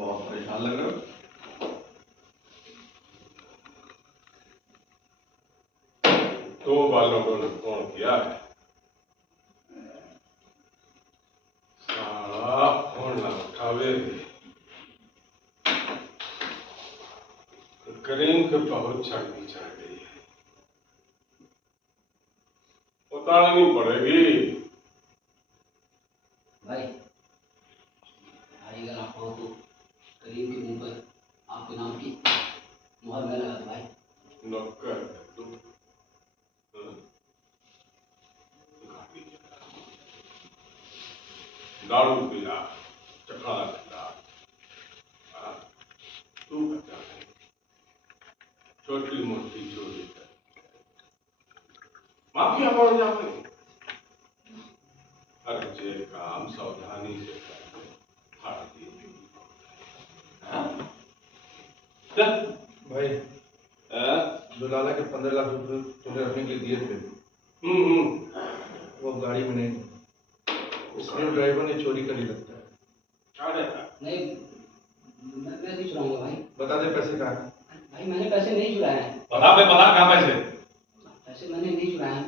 बहुत परेशान लग रहे हो। दो बालों को फोन किया है, साला फोन ना उठावे। करीम के बहुत छाती चढ़ गई है, उतारनी पड़ेगी। भाई अगर आप हो तो करीम के मुंह पर आपके नाम की मुहर मैं लगा दूं भाई। नौकर तू दारू पीला, चखा पीला, तू बचा है छोटी मोटी चोरी कर माफिया बढ़ जाए। हर जे काम सावधानी से करते हार चल भाई जो लाला के 15 लाख रुपए तुमने रखने के लिए दिए थे, वो गाड़ी में नहीं, इसलिए ड्राइवर ने चोरी करी लगता है। अरे नहीं मैं नहीं चुराऊंगा भाई। बता दे पैसे कहाँ हैं? भाई मैंने पैसे नहीं चुराए हैं। बता कहाँ पैसे? पैसे मैंने नहीं चुराए हैं।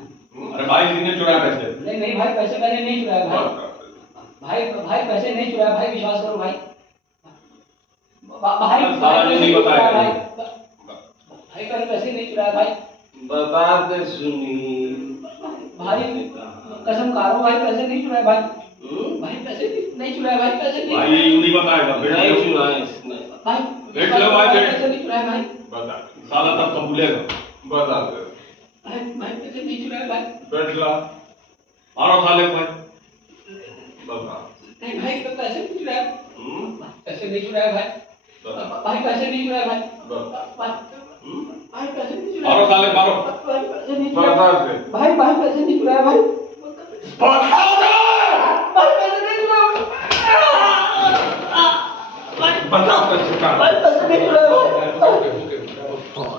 अरे भाई किसने चुराया पैसे? नहीं भाई पैसे मैंने नहीं चुराए भाई। भाई पैसे नहीं चुराए भाई, विश्वास करो भाई। भाई साला ने नहीं बताया भाई मैंने पैसे नहीं चुराए भाई। बता दे सुनी भाई कसम खा रहा हूँ भाई, पैसे नहीं चुराए भाई। भाई पैसे नहीं चुराए भाई, पैसे नहीं। भाई ये यूं नहीं बताएगा, नहीं चुराए इसने। भाई देख लो भाई, पैसे नहीं चुराए भाई। बता साला तब तो भूलेगा। बता दे भाई पैसे नहीं चुराए भाई। बैठ ला मारो साले को भाई। बता नहीं भाई पैसे नहीं चुराए। पैसे नहीं चुराए भाई। बता भाई पैसे नहीं चुराए भाई। बता भाई पैसे नहीं चुराए। मारो साले मारो। भाई पैसे नहीं बता चुराए दे भाई। भाई पैसे नहीं चुराए भाई। बताओ ना। भाई पैसे